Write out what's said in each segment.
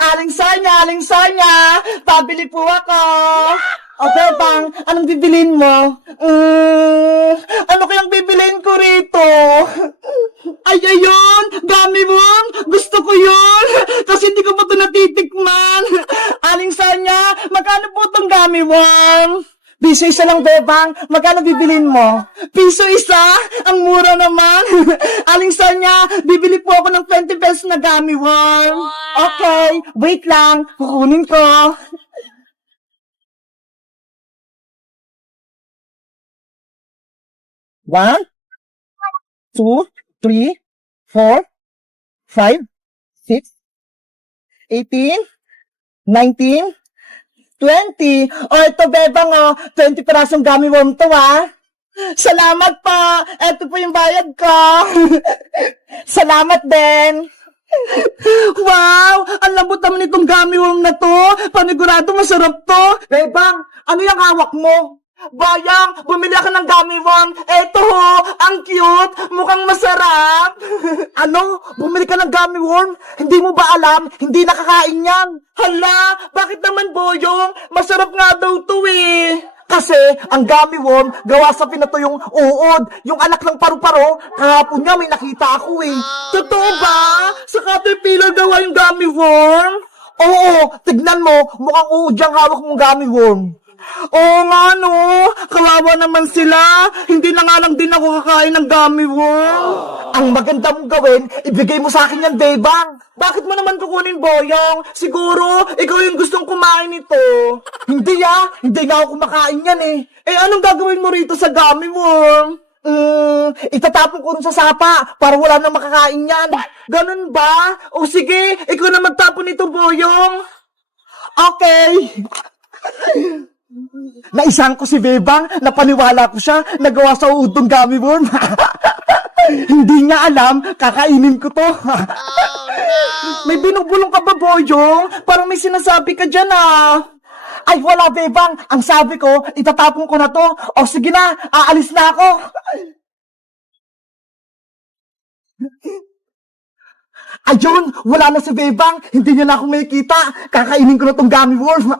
Aling Sonya, pabili po ako. O, Bebang, anong bibilin mo? Ano kayang bibilin ko rito? Ay, ayun! Gummy worm! Gusto ko yun! Kasi hindi ko pa ito natitikman. Aling Sonya, magkano po itong gummy worm? Piso isa lang, Bebang. Magkano bibilin mo? Piso isa? Ang mura naman. Aling Sonya, bibili po ako ng 20 pesos na gummy worm. Okay, wait lang. Kukunin ko. One, two, three, four, 5, 6, 18, 19, 20. O, ito, Bebang, 20 pirasong gummy worm to, Salamat pa. Ito po yung bayad ko. Salamat din. Wow! Ang lambot naman itong gummy worm na to. Panigurado masarap to. Bebang, ano yung hawak mo? Bayang, bumili ako ng gummy worm. Eto ho, ang cute. Mukhang masarap. Ano? Bumili ka ng gummy worm? Hindi mo ba alam? Hindi nakakain yan. Hala, bakit naman, Boyong? Masarap nga daw to eh. Kasi, ang gummy worm, gawa sa pinatuyong uod. Yung anak ng paru-paro, kahapon nga may nakita ako eh. Totoo ba? Sa Caterpillar gawa yung gummy worm? Oo, tignan mo, mukhang uod yung hawak mong gummy worm. Oo nga no, kawawa naman sila. Hindi na nga lang din ako kakain ng gummy worm. Ang maganda mong gawin, ibigay mo sa akin yan, Bebang. Bakit mo naman kukunin, Boyong? Siguro, ikaw yung gustong kumain nito. Hindi hindi nga ako kumakain yan eh. Eh anong gagawin mo rito sa gummy worm? Itatapon ko rin sa sapa para wala nang makakain yan. Ganun ba? O sige, ikaw na magtapon nito, Boyong. Okay. Naisang ko si Bebang, napaniwala ko siya, nagawa sa udong gummy worm. Hindi niya alam, kakainin ko to. May binubulong ka ba, Boyong? Parang may sinasabi ka dyan Ay, wala, Bebang. Ang sabi ko, itatapon ko na to. O sige na, aalis na ako. Ayun, wala na si Bebang. Hindi niya na ako makikita. Kakainin ko na tong gummy worm.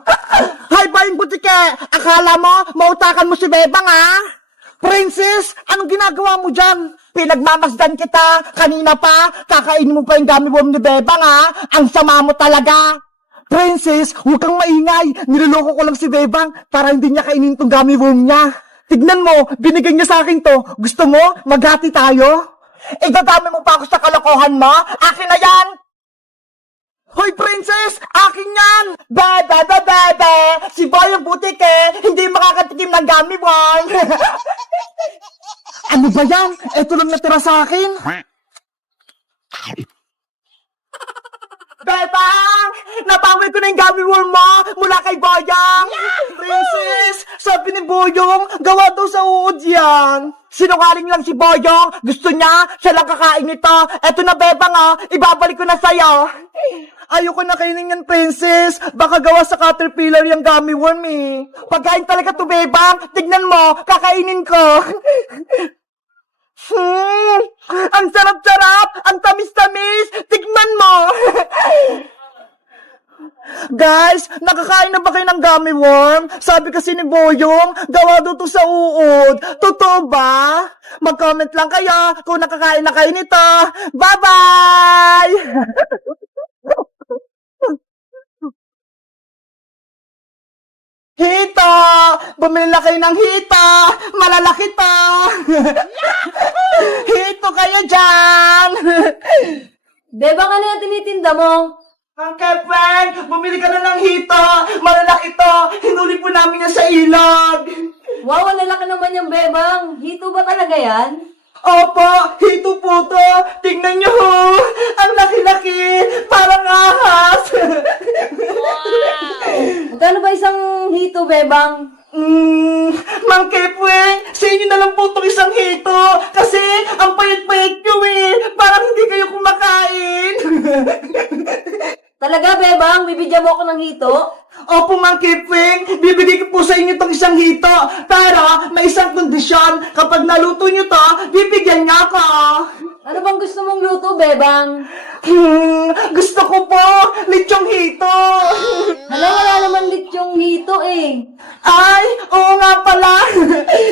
Hi, Bayang Butike! Akala mo, mautakan mo si Bebang, Princess, anong ginagawa mo dyan? Pinagmamasdan kita. Kanina pa, kakainin mo pa yung gummy worm ni Bebang, Ang sama mo talaga. Princess, huwag kang maingay. Niloloko ko lang si Bebang para hindi niya kainin tong gummy worm niya. Tignan mo, binigay niya sa akin to. Gusto mo, maghati tayo? Idadami mo pa ako sa kalokohan mo? Akin na yan! Hoy, Princess! Akin yan! Bebe! Si Bayang Butike, hindi makakatikim ng gummy worm! Ano ba yan? Ito lang natira sa akin. Bebang! Napawi ko na yung gummy worm mo mula kay Boyong! Princess! Sabi ni Boyong, gawa daw sa uod yan! Sinungaling lang si Boyong! Gusto niya, siya lang kakain nito! Eto na, Bebang, ibabalik ko na sa'yo! Ayoko na kainin yan, Princess! Baka gawa sa Caterpillar yung gummy worm eh! Pagkain talaga to, Bebang! Tignan mo, kakainin ko! Ang sarap-sarap! Ang tamis-tamis! Tignan mo! Guys, nakakain na ba kayo ng gummy worm? Sabi kasi ni Boyong, gawa daw to sa uod. Totoo ba? Mag-comment lang kayo kung nakakain na kayo nito. Bye-bye! Hito! Bumili na kayo ng hito! Malalaki to! Hito kayo dyan! Bebang, ano yung tinitinda mo? Ang Kepeng, bumili ka na ng hito! Malalaki to! Hinuli po namin yan sa ilog! Wow, ang lalaki naman yung Bebang. Hito ba talaga yan? Opo, hito po to! Tingnan nyo ho! Ang laki-laki! Parang ahas! Magkano ba isang hito, Bebang? Mang Kepeng, sa inyo na lang po itong isang hito! Kasi, ang payat-payat nyo Parang hindi kayo kumakain! Talaga, Bebang? Bibigyan mo ako ng hito? Opo, Mang Kipwing, bibigay ko po sa inyo itong isang hito. Pero, may isang kondisyon. Kapag naluto nyo to, bibigyan niya ako. Ano bang gusto mong luto, Bebang? Gusto ko po Lechong hito! Hala, wala naman litsyong hito eh. Ay, oo nga pala.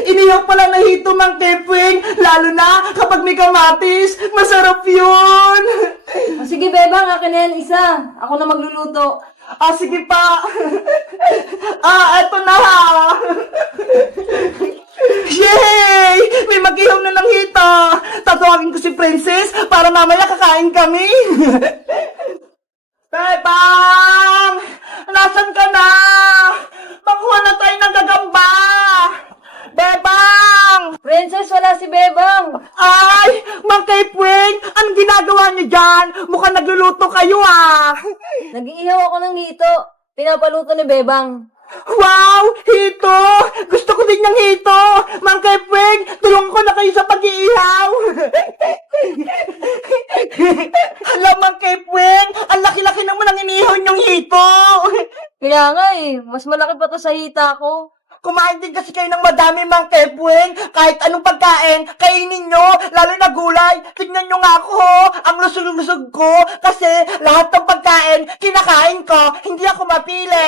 Inihaw pala na hito, Mang Kepwing. Lalo na kapag may kamatis. Masarap yun. O sige, Bebang, akin na yan isa. Ako na magluluto. Ah, sige pa. Eto na. Yay! May mag-ihaw na ng hito. Tatawagin ko si Princess para mamaya kakain kami. Bebang! Nasaan ka na? Makuha na tayo ng gagamba. Bebang! Princess, wala si Bebang. Ay! Mang Kepwing! Anong ginagawa niyo dyan? Mukhang nagluluto kayo ah! Nag-iihaw ako ng hito. Pinapaluto ni Bebang. Wow! Hito! Gusto ko din yung hito! Mang Kepwing, tulungan ko na kayo sa pag-iihaw! Hala, Mang Kepwing, ang laki-laki naman ang inihaw niyong hito! Kaya nga eh, mas malaki pa to sa hita ko. Kumain din kasi kayo ng madami, Mang Kepwing. Kahit anong pagkain, kainin nyo, lalo na gulay. Tignan nyo nga ako, ho. Ang lusog-lusog ko. Kasi lahat ng pagkain, kinakain ko. Hindi ako mapili.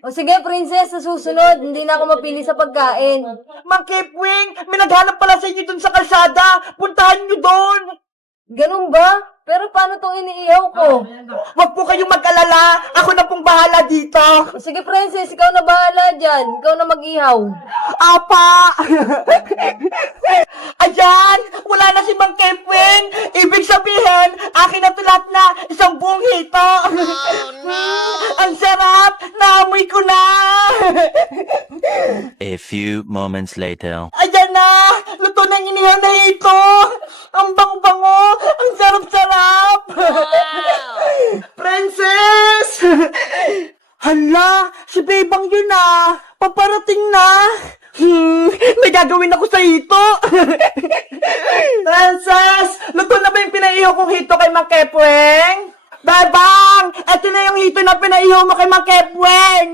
O sige, Princess, sa susunod, hindi na ako mapili sa pagkain. Mang Kepwing, may naghanap pala sa inyo dun sa kalsada. Puntahan nyo doon. Ganun ba? Pero paano tong iniihaw ko? Huwag po kayong mag-alala. Ako na pong bahala dito. O sige, Princess, ikaw na bahala dyan. Ikaw na mag-ihaw. Apa! Ayan! Wala na si Mang Kepwing! Ibig sabihin, akin na ito lahat na isang buong hito! Ang sarap! Naamoy ko na! A few moments later. Ayan na! Luto na yung inihaw na hito! Ang bango-bango! Ang sarap-sarap! Princess! Hala! Si Bebang yun ah! Paparating na! May gagawin ako sa hito! Princess! Luto na ba yung pinaihaw kong hito kay Mang Kepwing? Bebang! Eto na yung hito na pinaihaw mo kay Mang Kepwing!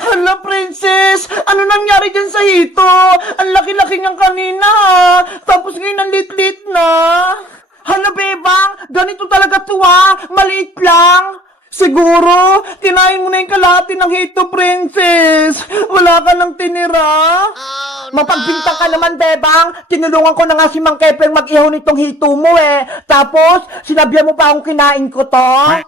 Hala, Princess! Ano nangyari dyan sa hito? Ang laki-laki niyang kanina ah! Tapos ngayon ang lit-lit na! Hala, Bebang! Ganito talaga to ah! Maliit lang! Siguro, kinain mo na yung kalahati ng hito, Princess. Wala ka nang tinira. Mapagbintang ka naman, Bebang. Tinulungan ko na nga si Mang Kepwing mag-ihaw nitong hito mo eh. Tapos, sinabihan mo pa akong kinain ko to.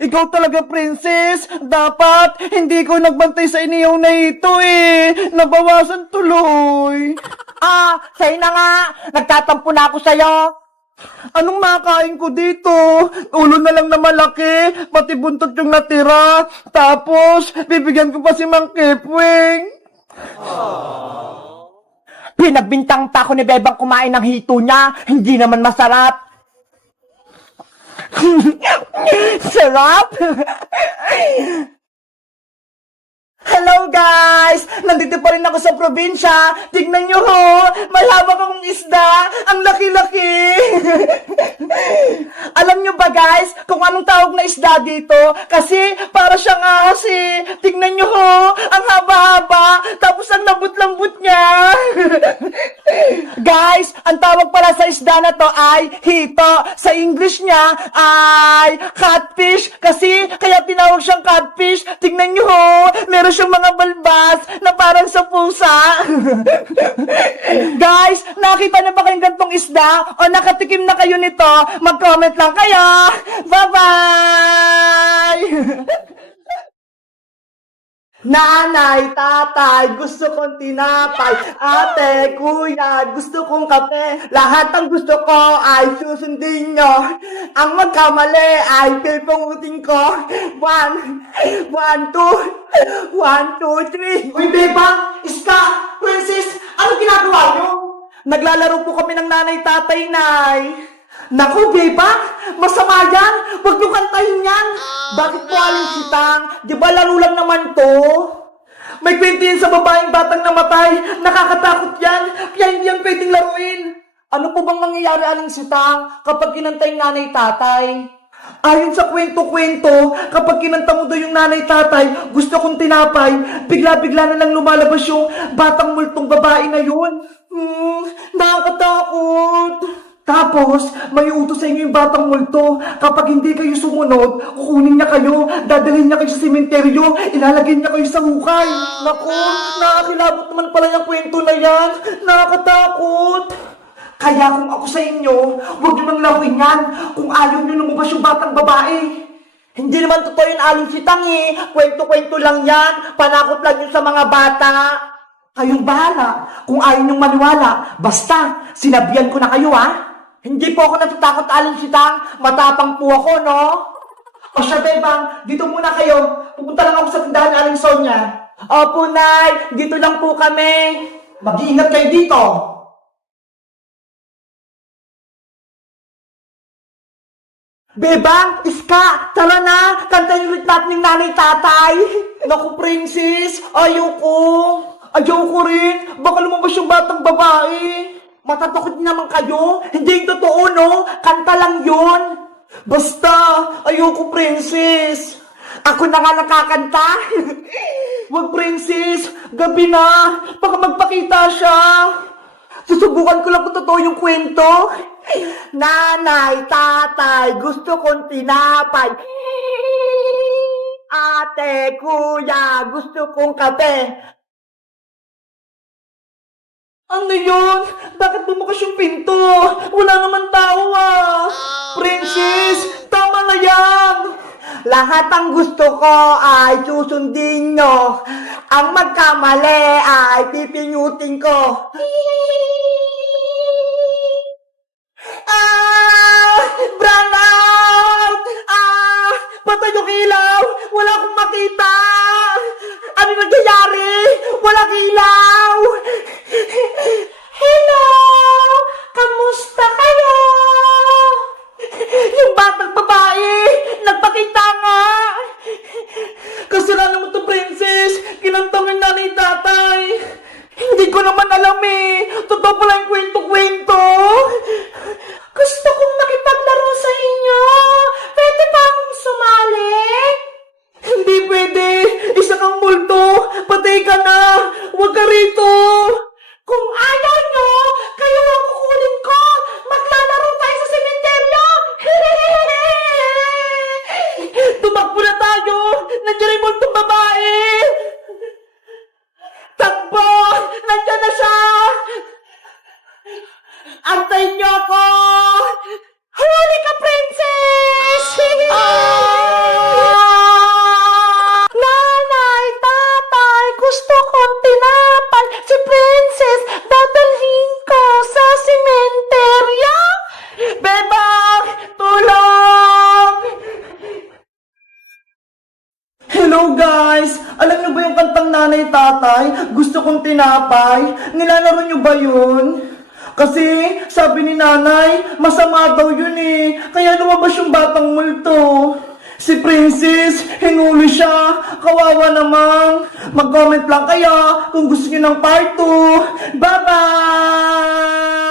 Ikaw talaga, Princess. Dapat, hindi ko nagbantay sa inihaw na hito eh. Nabawasan tuloy. Sa'yo na nga. Nagtatampo na ako sa'yo. Anong makain ko dito? Ulo na lang na malaki, pati buntot yung natira. Tapos, bibigyan ko pa si Mang Kepwing. Pinagbintang pa ako ni Bebang kumain ng hito niya. Hindi naman masarap. Sarap! Hello guys! Nandito pa rin ako sa probinsya. Tignan nyo ho! May hawak akong isda. Ang laki-laki! Alam nyo ba guys, kung anong tawag na isda dito? Kasi para siyang ahas eh. Tignan nyo ho! Ang haba-haba. Tapos ang lambot-lambot niya. Guys, ang tawag pala sa isda na to ay hito. Sa English niya ay catfish. Kasi kaya tinawag siyang catfish. Tignan nyo ho! Meron siyang mga balbas na parang sa pusa. Guys, nakita na ba kayong gantong isda? O nakatikim na kayo nito? Mag-comment lang kayo. Bye-bye! Nanay, tatay, gusto kong tinapay. Ate, kuya, gusto kong kape. Lahat ng gusto ko ay susundin nyo. Ang magkamali ay pipungutin ko. 1, 2, 3. Uy, Bebang! Iska! Princess! Ano ginagawa nyo? Naglalaro po kami ng nanay, tatay, nay. Naku, Bebang! Masama yan! Huwag nyo kantahin yan! Bakit po aling sitang? Di ba laro lang naman to? May kwento yan sa babaeng batang namatay. Nakakatakot yan. Kaya hindi yan pwedeng laruin. Ano po bang nangyayari aling sitang kapag kinantay yung nanay tatay? Ayon sa kwento-kwento, kapag kinanta mo daw yung nanay tatay, gusto kong tinapay, bigla-bigla na lang lumalabas yung batang multong babae na yun. Nakakatakot. Tapos, may utos sa inyo yung batang multo. Kapag hindi kayo sumunod, kukunin niya kayo, dadalhin niya kayo sa sementeryo, ilalagay niya kayo sa hukay. Naku, nakakilabot naman pala yung kwento na yan. Nakakatakot. Kaya kung ako sa inyo, huwag niyo nang lawin yan kung ayaw niyo lumabas yung batang babae. Hindi naman totoo yun, Aling Sitang eh. Kwento-kwento lang yan. Panakot lang yun sa mga bata. Kayong bahala kung ayaw niyong maniwala. Basta, sinabihan ko na kayo ha. Hindi po ako natatakot, Aling Sitang. Matapang po ako, no? O siya, Bebang, dito muna kayo. Pupunta lang ako sa tindahan, Aling Sonia. Opo, Nay. Dito lang po kami. Mag-iingat kayo dito. Bebang, Iska, tara na. Kantayin ulit natin yung nanay-tatay. Naku, Princess, ayoko. Ayoko rin. Baka lumabas yung batang babae. Matatakot naman kayo. Hindi yung totoo, no? Kanta lang yun. Basta, ayoko, Princess. Ako na nga nakakanta. Wag, Princess. Gabi na. Baka magpakita siya. Susubukan ko lang kung totoo yung kwento. Nanay, tatay, gusto kong tinapay. Ate, kuya, gusto kong kape. Ano yun? Bakit bumukas yung pinto? Wala naman tao ah. Princess, tama na yan. Lahat ang gusto ko ay susundin nyo. Ang magkamali ay pipinutin ko. Brownout! Patay yung ilaw! Wala akong makita! Ano nangyayari? Walang ilaw! Hello! Kamusta kayo? Yung batang babae! Nagpakita nga! Kasalanan mo to, Princess! Kinantangin na ni tatay! Hindi ko naman alam eh! Totoo pala yung kwento-kwento! Gusto kong makipaglaro sa inyo! Pwede ba akong sumali? Hindi pwede! Isa kang multo! Patay ka na! Huwag ka rito! Kung ayaw nyo, kayo ang kukunin ko! Maglalaro tayo sa sementeryo! Tumakbo na tayo! Nandiyan yung multong babae! Takbo! Nandiyan na siya! Antayin niyo ako! Huli ka, Princess! Nanay, tatay, gusto kong tinapay. Si Princess, dadalhin ko sa sementeryo. Bebang, tulong! Hello guys! Alam niyo ba yung kantang nanay, tatay? Gusto kong tinapay. Nilalaro niyo ba yun? Kasi, sabi ni nanay, masama daw yun eh. Kaya lumabas yung batang multo. Si Princess, hinuli siya. Kawawa naman. Mag-comment lang kaya kung gusto niyo ng part 2. Bye-bye!